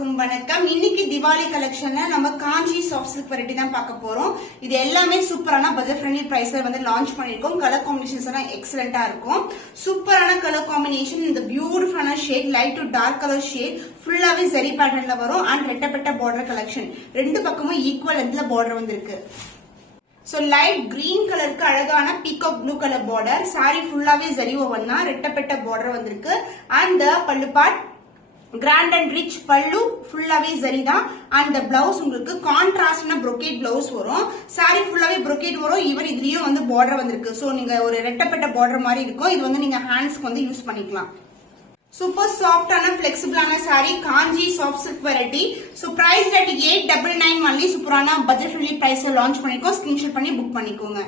அனைவருக்கும் வணக்கம். இன்னைக்கு திவாலி கலெக்ஷன்ல நம்ம காஞ்சி சாஃப்ட் சில்க் வெரைட்டி தான் பார்க்க போறோம். இது எல்லாமே சூப்பரான பட்ஜெட் ஃப்ரெண்ட்லி பிரைஸ்ல வந்து லான்ச் பண்ணிருக்கோம். கலர் காம்பினேஷன்ஸ் எல்லாம் எக்ஸலென்ட்டா இருக்கும். சூப்பரான கலர் காம்பினேஷன், இந்த பியூட்டிஃபுல்லான shade, light to dark colour shade, ஃபுல்லாவே ஜரி பேட்டர்ன்ல வரும். அண்ட் ரெட்டப்பட்ட பார்டர் கலெக்ஷன், ரெண்டு பக்கமும் ஈக்குவல் லென்த்ல பார்டர் வந்திருக்கு. சோ லைட் கிரீன் கலருக்கு அழகான peacock blue colour border, sorry ஃபுல்லாவே ஜரி ஓவன் தான், ரெட்டப்பட்ட பார்டர் வந்திருக்கு. And pallu part grand and rich, pallu ஃபுல்லாவே ஜரி தான். அண்ட் பிளவுஸ் உங்களுக்கு கான்ட்ராஸ்ட்னா brocade பிளவுஸ் வரும். சாரி ஃபுல்லாவே brocade வரும். ஈவன் இதுலயும் வந்து பார்டர் வந்திருக்கு. சோ நீங்க ஒரு ரெட்டப்பட்ட பார்டர் மாதிரி இருக்கும். இது வந்து நீங்க ஹேண்ட்ஸ்க்கு வந்து யூஸ் பண்ணிக்கலாம். சூப்பர் சாஃப்டான பிளெக்சிபிளான sari, Kanchi soft silk variety. So price rate 899 only. சூப்பரான பட்ஜெட் ஃப்ரெண்ட்லி பிரைஸ்ல லான்ச் பண்ணிருக்கோம். ஸ்கிரீன்ஷாட் பண்ணி புக் பண்ணிக்கோங்க.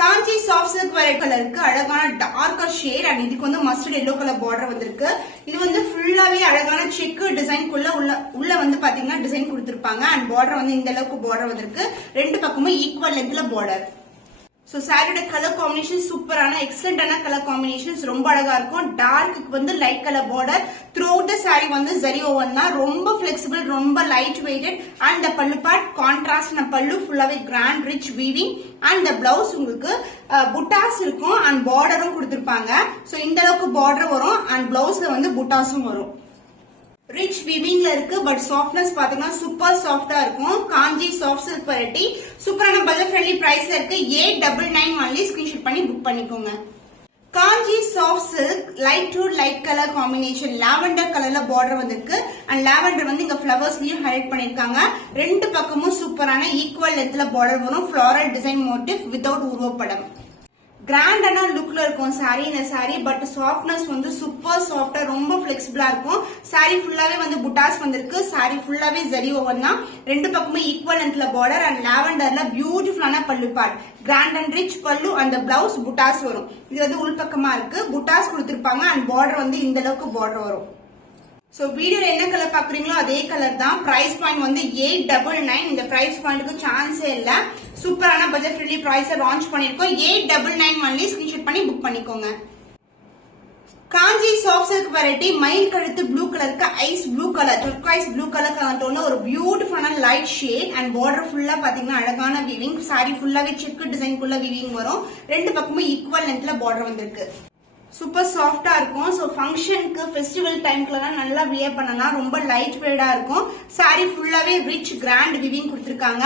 காஞ்சி சாஃப்ட் சில்க் வெரைட்டி கலருக்கு அழகான டார்க்கர் ஷேட் அண்ட் இதுக்கு வந்து மஸ்டர்ட் எல்லோ கலர் பார்டர் வந்திருக்கு. இது வந்து ஃபுல்லாவே அழகான செக் டிசைன்குள்ள உள்ள வந்து பாத்தீங்கன்னா டிசைன் கொடுத்திருப்பாங்க. அண்ட் பார்டர் வந்து இந்த அளவுக்கு பார்டர் வந்திருக்கு. ரெண்டு பக்கமும் ஈக்குவல் லென்த்ல பார்டர். சோ சாரியோட கலர் காம்பினேஷன் சூப்பரான எக்ஸலென்டான கலர் காம்பினேஷன்ஸ், ரொம்ப அழகா இருக்கும். டார்க்கு வந்து light colour border, throughout the sari வந்து ஜரி ஓவன் தான், ரொம்ப பிளெக்சிபிள், ரொம்ப light weighted. And pallu part contrast pallu, ஃபுல்லாவே grand rich weaving. And blouse உங்களுக்கு புட்டாஸ் இருக்கும் அண்ட் பார்டரும் கொடுத்திருப்பாங்க. சோ இந்த அளவுக்கு பார்டர் வரும் அண்ட் பிளவுஸ்ல வந்து புட்டாஸும் வரும். ரிச் வீவிங்ல இருக்கு. பட் சாஃப்ட்னஸ் பாத்தீங்கன்னா சூப்பர் சாஃப்டா இருக்கும். காஞ்சி சாஃப்ட் சில்க் வெரைட்டி சூப்பரான பட்ஜெட் ஃப்ரெண்ட்லி பிரைஸ்ல இருக்கு. 899 ஒன்லி. ஸ்கிரீன்ஷாட் பண்ணி புக் பண்ணிக்கோங்க. Kanchi soft silk light to light colour combination, lavender கலர்ல பார்டர் வந்திருக்கு. அண்ட் லாவெண்டர் வந்து இங்க ஃபிளவர்ஸ்லயும் ஹைலைட் பண்ணிருக்காங்க. ரெண்டு பக்கமும் சூப்பரான ஈக்குவல் லென்த்ல பார்டர் வரும். ஃபிளாரல் டிசைன் மோட்டிவ் வித்தவுட் உருவப்படம். கிராண்டான லுக்ல இருக்கும் சாரி இந்த சாரி. பட் சாஃப்ட்னஸ் வந்து சூப்பர் சாஃப்டா, ரொம்ப பிளெக்சிபிளா இருக்கும். சாரி ஃபுல்லாவே வந்து புட்டாஸ் வந்திருக்கு. சாரி ஃபுல்லாவே ஜரி ஓவன் தான். ரெண்டு பக்கமும் ஈக்குவல் லென்த்ல பார்டர் அண்ட் லாவெண்டர்ல பியூட்டிஃபுல்லான பல்லு part, grand and rich pallu. அந்த பிளவுஸ் புட்டாஸ் வரும். இது வந்து உள்பக்கமா இருக்கு, புட்டாஸ் கொடுத்திருப்பாங்க. அண்ட் பார்டர் வந்து இந்த அளவுக்கு பார்டர் வரும். சோ வீடியோல என்ன கலர் பாக்குறீங்களோ அதே கலர் தான். பிரைஸ் பாயிண்ட் வந்து 899. இந்த பிரைஸ் பாயிண்ட்க்கு சான்ஸே இல்ல. சூப்பரான பட்ஜெட் ஃப்ரெண்ட்லி பிரைஸ் லான்ச் பண்ணிருக்கோம். 899 ஒன்லி. ஸ்கிரீன்ஷாட் பண்ணி புக் பண்ணிக்கோங்க. காஞ்சி சாஃப்ட் சில்க் வெரைட்டி மயில் கழுத்து ப்ளூ கலருக்கு ice blue colour, turquoise blue colour கலர்ல ஒரு பியூட்டிஃபுல்லான லைட் ஷேட். அண்ட் பார்டர் ஃபுல்லா பாத்தீங்கன்னா அழகான வீவிங். சாரி ஃபுல்லாவே செக் டிசைன்குள்ள வீவிங் வரும். ரெண்டு பக்கமும் ஈக்குவல் லென்த்ல பார்டர் வந்திருக்கு. சூப்பர் சாஃப்டா இருக்கும். சோ ஃபங்க்ஷனுக்கு ஃபெஸ்டிவல் டைம்க்குலாம் நல்லா வியர் பண்ணலாம். ரொம்ப லைட் வெயிட்டா இருக்கும். சாரி ஃபுல்லாவே ரிச் கிராண்ட் விவிங் கொடுத்திருக்காங்க.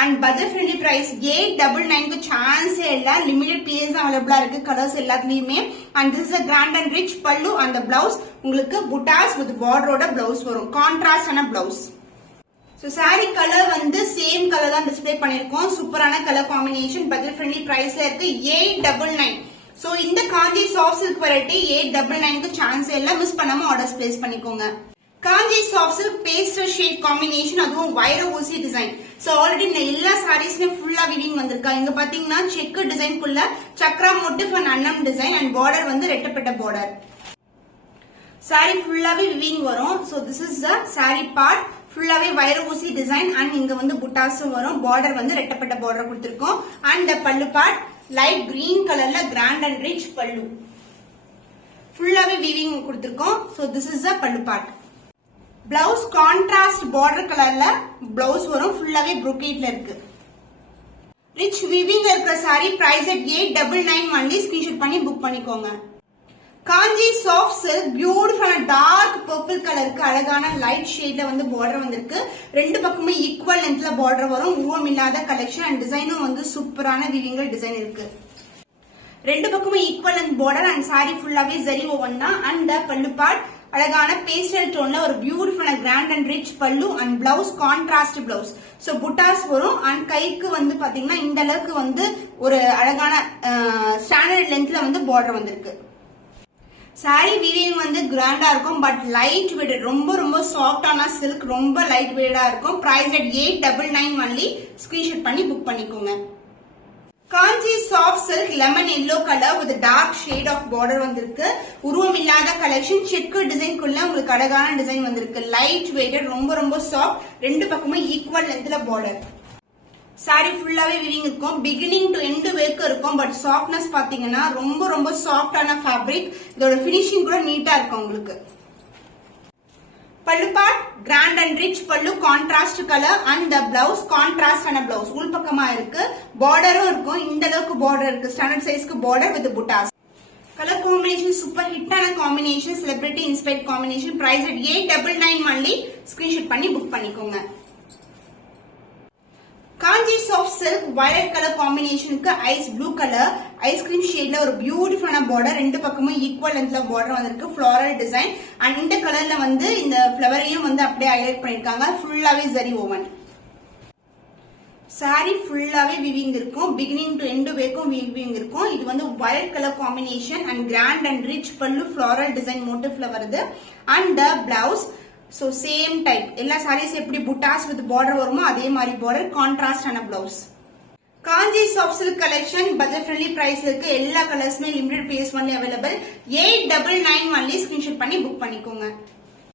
அண்ட் பட்ஜெட் ஃப்ரெண்ட்லி பிரைஸ் 899 சான்ஸே இல்ல. லிமிடெட் பீஸ் அவைலபிளா இருக்கு கலர்ஸ் எல்லாத்துலயுமே. And this is grand and rich pallu. அந்த பிளவுஸ் உங்களுக்கு புட்டாஸ் வித் பார்டரோட பிளவுஸ் வரும். கான்ட்ராஸ்டான பிளவுஸ். சோ சாரி கலர் வந்து சேம் கலர் தான் டிஸ்பிளே பண்ணிருக்கோம். சூப்பரான கலர் காம்பினேஷன், பட்ஜெட் ஃப்ரெண்ட்லி பிரைஸ்ல இருக்கு. 899. சோ இந்த Kanchi soft silk variety 899 chance இல்ல. மிஸ் பண்ணாம ஆர்டர்ஸ் பிளேஸ் பண்ணிக்கோங்க. Kanchi soft silk pastel shade combination, அதுவும் வைர ஊசி டிசைன். சோ ஆல்ரெடி இந்த எல்லா சாரீஸ்லயும் ஃபுல்லா வீவிங் வந்திருக்கா. இங்க பாத்தீங்கன்னா செக் டிசைன்குள்ள சக்ரா மோட்டிவ் அண்ட் அன்னம் டிசைன். அண்ட் பார்டர் வந்து ரெட்டப்பட்ட பார்டர். சாரி ஃபுல்லாவே வீவிங் வரும். So this is the sorry part. ஃபுல்லாவே வைர ஊசி டிசைன். அண்ட் இங்க வந்து புட்டாஸும் வரும். பார்டர் வந்து ரெட்டப்பட்ட பார்டர் கொடுத்திருக்கோம். And pallu part light green கலர்ல கிராண்ட் அண்ட் ரிச் பல்லு, ஃபுல்லாவே வீவிங் கொடுத்திருக்கோம். So this is the pallu part. Blouse contrast border கலர்ல பிளவுஸ் வரும். ஃபுல்லாவே brocade இருக்கு. ரிச் வீவிங்ல இருக்கிற sari. Price at 899 only. Screenshot பண்ணி புக் பண்ணிக்கோங்க. காஞ்சி சாஃப்ட் சில்க் பியூட்டிஃபுல்லான டார்க் பர்பிள் கலருக்கு அழகான லைட் ஷேட்ல வந்து பார்டர் வந்திருக்கு. ரெண்டு பக்கமே ஈக்குவல் லென்த்ல பார்டர் வரும். உருவம் இல்லாத கலெக்ஷன். அண்ட் டிசைனும் வந்து சூப்பரான வீவிங்ல டிசைன் இருக்கு. ரெண்டு பக்கமும் equal length border. And sorry ஃபுல்லாவே ஜரி ஓவன் தான். அண்ட் பல்லு பார்ட் அழகான பேஸ்டல் டோன்ல ஒரு பியூட்டிஃபுல்லான கிராண்ட் அண்ட் ரிச் பல்லு. And blouse contrast blouse. So புட்டாஸ் வரும். அண்ட் கைக்கு வந்து பாத்தீங்கன்னா இந்த அளவுக்கு வந்து ஒரு அழகான ஸ்டாண்டர்ட் லென்த்ல வந்து பார்டர் வந்திருக்கு. சாரி வீவிங் வந்து கிராண்டா இருக்கும். பட் லைட் வெயிட், ரொம்ப ரொம்ப சாஃப்டான சில்க், ரொம்ப லைட் வெயிட்டா இருக்கும். Price at 899 only. ஸ்கிரீன்ஷாட் பண்ணி புக் பண்ணிக்கோங்க. Kanchi soft silk lemon yellow colour with dark shade of border வந்திருக்கு. உருவம் இல்லாத கலெக்ஷன். செக் டிசைன்குள்ள உங்களுக்கு அழகான டிசைன் வந்திருக்கு. லைட் வெயிட்டட், ரொம்ப ரொம்ப சாஃப்ட். ரெண்டு பக்கமும் ஈக்குவல் லென்த்ல பார்டர். சாரி ஃபுல்லாவே வீவிங் இருக்கும். பிகினிங் டு எண்ட் வரைக்கும் இருக்கும். பட் சாஃப்ட்னஸ் பாத்தீங்கன்னா ரொம்ப ரொம்ப சாஃப்டான ஃபேப்ரிக். இதோட பினிஷிங் கூட நீட்டா இருக்கும் உங்களுக்கு. பல்லு பார்ட் கிராண்ட் அண்ட் ரிச் பல்லு contrast colour and the blouse contrast ஆன பிளவுஸ் உள் பக்கமா இருக்கு. பார்டரும் இருக்கும். இந்த அளவுக்கு பார்டர் இருக்கு. ஸ்டாண்டர்ட் சைஸ்க்கு border with buttas. Colour combination super ஹிட்டான combination, celebrity inspired combination. Price at 899 only. Screenshot பண்ணி புக் பண்ணிக்கோங்க. Kanchi soft silk violet colour காம்பினேஷனுக்கு ஐஸ் ப்ளூ கலர் ஐஸ்கிரீம் ஷேட்ல ஒரு பியூட்டிஃபுல்லான பார்டர். ரெண்டு பக்கமும் ஈக்குவல் லென்த்ல பார்டர் வந்திருக்கு. ஃபிளாரல் டிசைன் அண்ட் இந்த கலர்ல வந்து இந்த ஃபிளவரையும் வந்து அப்படியே ஹைலைட் பண்ணிருக்காங்க. ஃபுல்லாவே ஜரி ஓவன். சாரி ஃபுல்லாவே விவிங் இருக்கும். பிகினிங் டு எண்ட் வரைக்கும் விவிங் இருக்கும். இது வந்து violet colour combination and grand and rich pallu floral design மோட்டிவ்ல வருது. And the blouse so same type எல்லா sarees எப்படி புட்டாஸ் வித் பார்டர் வருமோ அதே மாதிரி பார்டர் கான்ட்ராஸ்ட் ஆன blouse. Kanchi soft silk collection budget friendly பிரைஸ்ல இருக்கு. எல்லா கலர்ஸ்மே limited piece only available. 899 only. Screenshot பண்ணி புக் பண்ணிக்கோங்க.